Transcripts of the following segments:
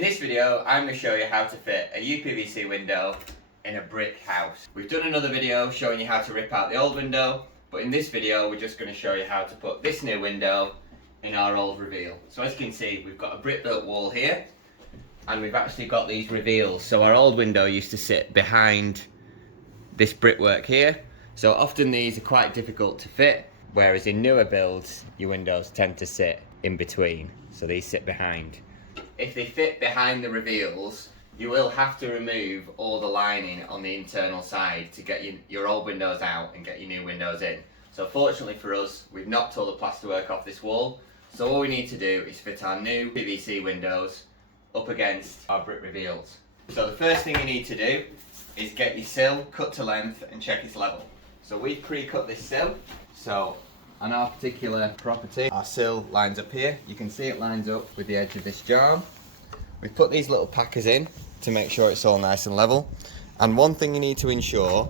In this video, I'm going to show you how to fit a UPVC window in a brick house. We've done another video showing you how to rip out the old window, but in this video we're just going to show you how to put this new window in our old reveal. So as you can see, we've got a brick built wall here, and we've actually got these reveals. So our old window used to sit behind this brickwork here, so often these are quite difficult to fit, whereas in newer builds your windows tend to sit in between, so these sit behind. If they fit behind the reveals, you will have to remove all the lining on the internal side to get your old windows out and get your new windows in. So fortunately for us, we've knocked all the plasterwork off this wall, so all we need to do is fit our new PVC windows up against our brick reveals. So the first thing you need to do is get your sill cut to length and check it's level. So we've pre-cut this sill, so on our particular property, our sill lines up here. You can see it lines up with the edge of this jar. We've put these little packers in to make sure it's all nice and level. And one thing you need to ensure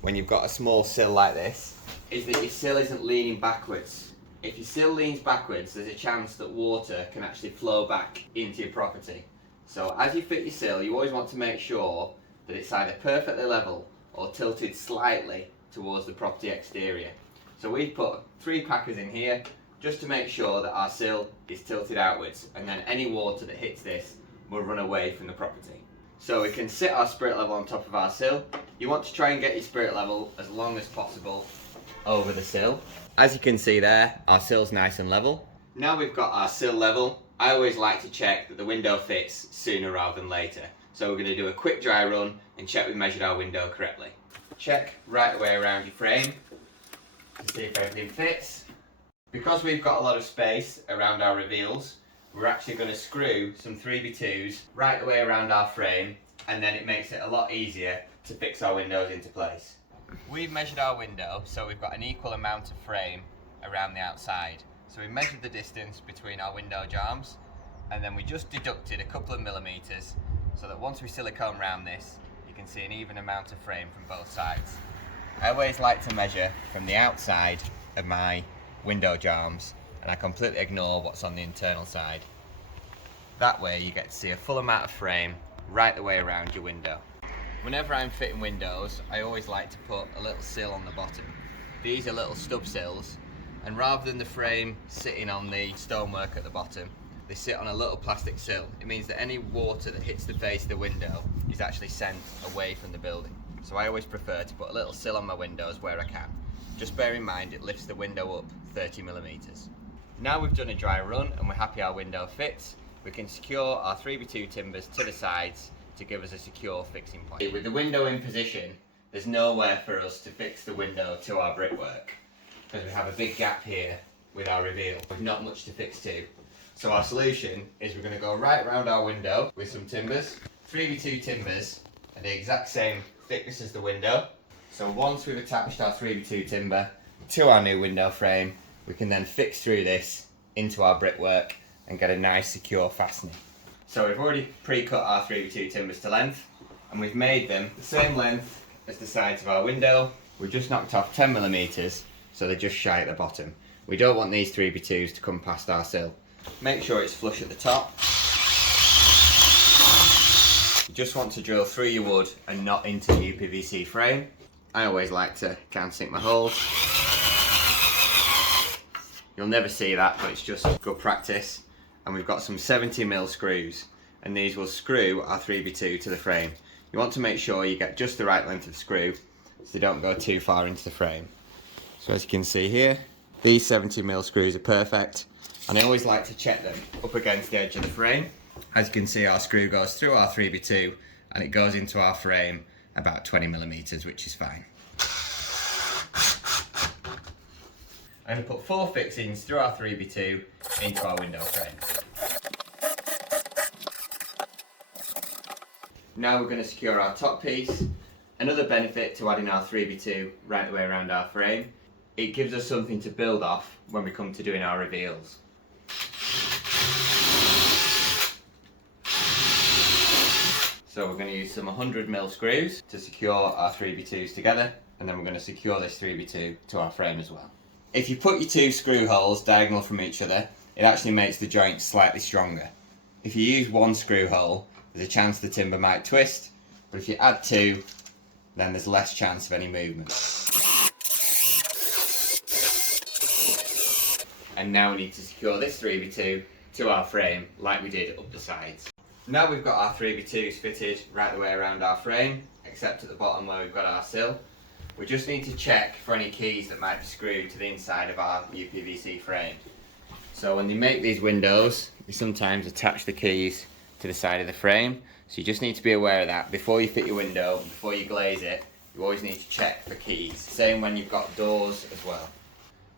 when you've got a small sill like this is that your sill isn't leaning backwards. If your sill leans backwards, there's a chance that water can actually flow back into your property. So as you fit your sill, you always want to make sure that it's either perfectly level or tilted slightly towards the property exterior. So we've put 3 packers in here just to make sure that our sill is tilted outwards, and then any water that hits this will run away from the property. So we can sit our spirit level on top of our sill. You want to try and get your spirit level as long as possible over the sill. As you can see there, our sill's nice and level. Now we've got our sill level, I always like to check that the window fits sooner rather than later. So we're going to do a quick dry run and check we've measured our window correctly. Check right the way around your frame to see if everything fits. Because we've got a lot of space around our reveals, we're actually going to screw some 3x2s right the way around our frame, and then it makes it a lot easier to fix our windows into place. We've measured our window, so we've got an equal amount of frame around the outside. So we measured the distance between our window jambs, and then we just deducted a couple of millimetres so that once we silicone round this, you can see an even amount of frame from both sides. I always like to measure from the outside of my window jambs, and I completely ignore what's on the internal side. That way you get to see a full amount of frame right the way around your window. Whenever I'm fitting windows, I always like to put a little sill on the bottom. These are little stub sills, and rather than the frame sitting on the stonework at the bottom, they sit on a little plastic sill. It means that any water that hits the face of the window is actually sent away from the building. So I always prefer to put a little sill on my windows where I can. Just bear in mind it lifts the window up 30mm. Now we've done a dry run and we're happy our window fits, we can secure our 3x2 timbers to the sides to give us a secure fixing point. With the window in position, there's nowhere for us to fix the window to our brickwork, because we have a big gap here with our reveal. We've not much to fix to. So our solution is we're going to go right around our window with some timbers. 3x2 timbers are the exact same thickness as the window. So once we've attached our 3x2 timber to our new window frame, we can then fix through this into our brickwork and get a nice secure fastening. So we've already pre-cut our 3x2 timbers to length, and we've made them the same length as the sides of our window. We've just knocked off 10mm, so they're just shy at the bottom. We don't want these 3x2s to come past our sill. Make sure it's flush at the top. You just want to drill through your wood and not into the UPVC frame. I always like to countersink my holes. You'll never see that, but it's just good practice. And we've got some 70mm screws, and these will screw our 3x2 to the frame. You want to make sure you get just the right length of screw so they don't go too far into the frame. So as you can see here, these 70mm screws are perfect, and I always like to check them up against the edge of the frame. As you can see, our screw goes through our 3x2 and it goes into our frame about 20mm, which is fine. I'm going to put 4 fixings through our 3x2 into our window frame. Now we're going to secure our top piece. Another benefit to adding our 3x2 right the way around our frame, it gives us something to build off when we come to doing our reveals. So we're going to use some 100mm screws to secure our 3x2s together, and then we're going to secure this 3x2 to our frame as well. If you put your 2 screw holes diagonal from each other, it actually makes the joint slightly stronger. if you use one screw hole, there's a chance the timber might twist, but if you add two, then there's less chance of any movement. And now we need to secure this 3x2 to our frame like we did up the sides. Now we've got our 3x2s fitted right the way around our frame, except at the bottom where we've got our sill. We just need to check for any keys that might be screwed to the inside of our UPVC frame. So when they make these windows, they sometimes attach the keys to the side of the frame. So you just need to be aware of that. Before you fit your window, before you glaze it, you always need to check for keys. Same when you've got doors as well.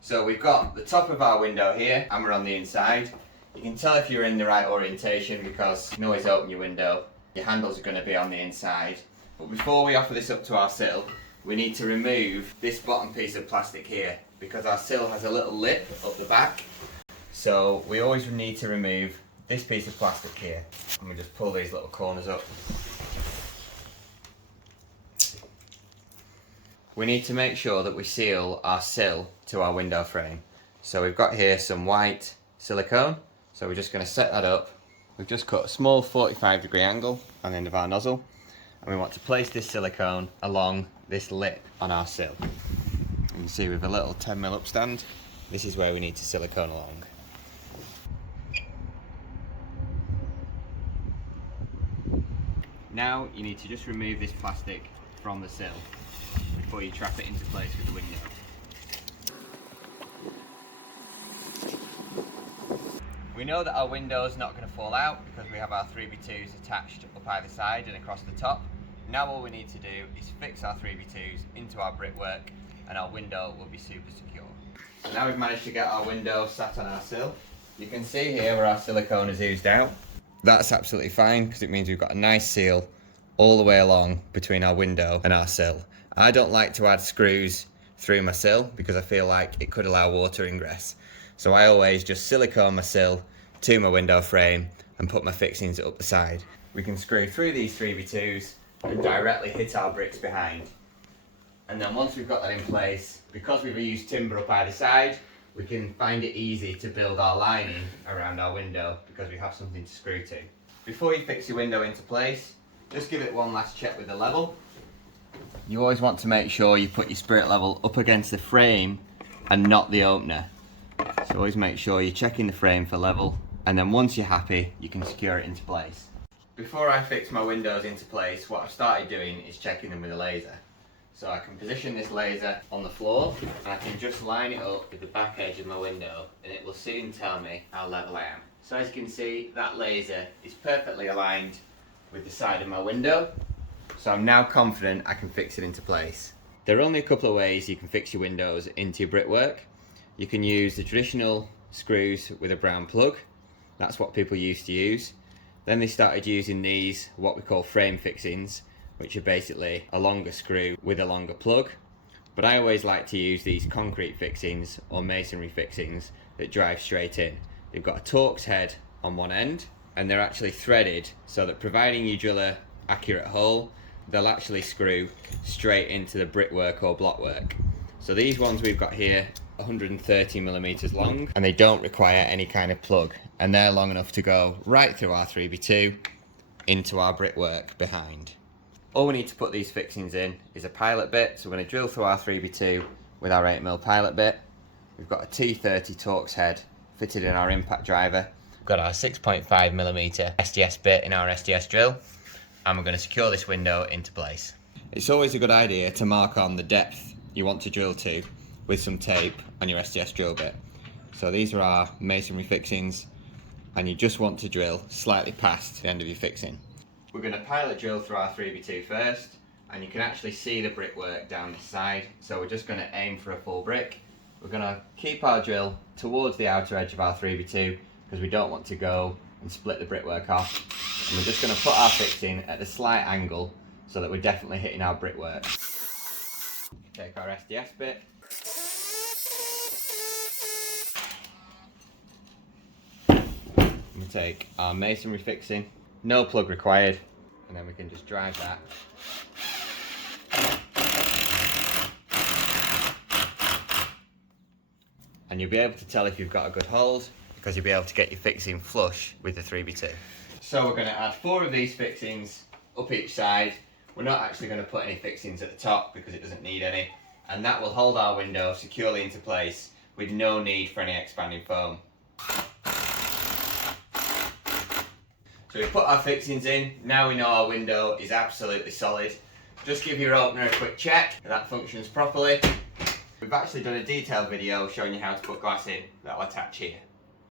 So we've got the top of our window here, and we're on the inside. You can tell if you're in the right orientation because you can always open your window. Your handles are going to be on the inside. But before we offer this up to our sill, we need to remove this bottom piece of plastic here because our sill has a little lip up the back. So we always need to remove this piece of plastic here. And we just pull these little corners up. We need to make sure that we seal our sill to our window frame. So we've got here some white silicone. So we're just going to set that up. We've just cut a small 45-degree angle on the end of our nozzle. And we want to place this silicone along this lip on our sill. You can see with a little 10mm upstand, this is where we need to silicone along. Now you need to just remove this plastic from the sill before you trap it into place with the window. We know that our window is not going to fall out because we have our 3x2s attached up either side and across the top. Now all we need to do is fix our 3x2s into our brickwork and our window will be super secure. So now we've managed to get our window sat on our sill. You can see here where our silicone is oozed out. That's absolutely fine because it means we've got a nice seal all the way along between our window and our sill. I don't like to add screws through my sill because I feel like it could allow water ingress. So I always just silicone my sill to my window frame and put my fixings up the side. We can screw through these 3x2s and directly hit our bricks behind. And then once we've got that in place, because we've used timber up either side, we can find it easy to build our lining around our window because we have something to screw to. Before you fix your window into place, just give it one last check with the level. You always want to make sure you put your spirit level up against the frame and not the opener. So always make sure you're checking the frame for level, and then once you're happy, you can secure it into place. Before I fix my windows into place, what I've started doing is checking them with a laser. So I can position this laser on the floor, and I can just line it up with the back edge of my window, and it will soon tell me how level I am. So as you can see, that laser is perfectly aligned with the side of my window. So I'm now confident I can fix it into place. There are only a couple of ways you can fix your windows into your brickwork. You can use the traditional screws with a brown plug. That's what people used to use. Then they started using these, what we call frame fixings, which are basically a longer screw with a longer plug. But I always like to use these concrete fixings or masonry fixings that drive straight in. They've got a Torx head on one end, and they're actually threaded so that providing you drill a accurate hole, they'll actually screw straight into the brickwork or blockwork. So these ones we've got here, 130mm long, and they don't require any kind of plug, and they're long enough to go right through our 3x2 into our brickwork behind. All we need to put these fixings in is a pilot bit, so we're going to drill through our 3x2 with our 8mm pilot bit. We've got a T30 Torx head fitted in our impact driver. We've got our 6.5mm SDS bit in our SDS drill, and we're going to secure this window into place. It's always a good idea to mark on the depth you want to drill to with some tape on your SDS drill bit. So these are our masonry fixings, and you just want to drill slightly past the end of your fixing. We're going to pilot drill through our 3x2 first, and you can actually see the brickwork down this side. So we're just going to aim for a full brick. We're going to keep our drill towards the outer edge of our 3x2 because we don't want to go and split the brickwork off. And we're just going to put our fixing at a slight angle so that we're definitely hitting our brickwork. Take our SDS bit. We take our masonry fixing, no plug required, and then we can just drive that. And you'll be able to tell if you've got a good hold because you'll be able to get your fixing flush with the 3x2. So we're going to add 4 of these fixings up each side. We're not actually going to put any fixings at the top because it doesn't need any, and that will hold our window securely into place with no need for any expanding foam. So we've put our fixings in, now we know our window is absolutely solid. Just give your opener a quick check that functions properly. We've actually done a detailed video showing you how to put glass in, that'll attach here.